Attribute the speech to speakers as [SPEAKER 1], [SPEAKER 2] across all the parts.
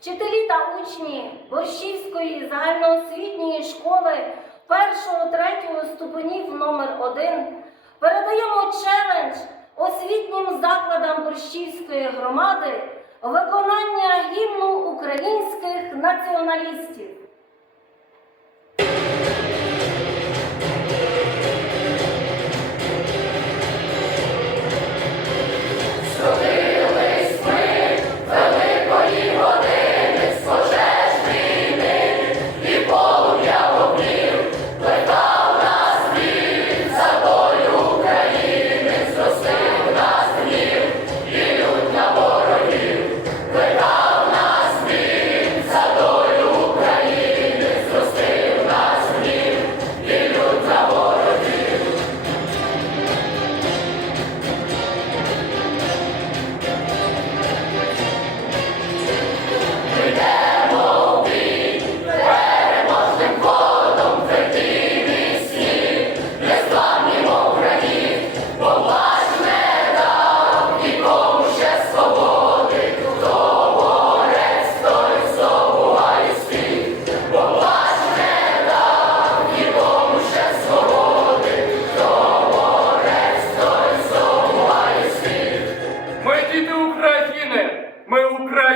[SPEAKER 1] вчителі та учні Борщівської загальноосвітньої школи 1-3 ступенів номер 1 передаємо челендж освітнім закладам Борщівської громади виконання гімну українських націоналістів.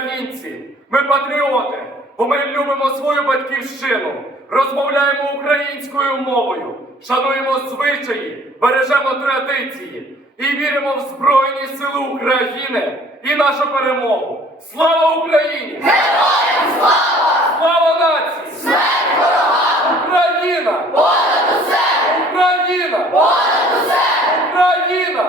[SPEAKER 2] українці, ми патріоти, бо ми любимо свою батьківщину, розмовляємо українською мовою, шануємо звичаї, бережемо традиції і віримо в Збройні Сили України і нашу перемогу. Слава Україні! Героям слава! Слава нації! Смерть ворогам! Україна! Понад усе! Україна! Понад усе! Україна!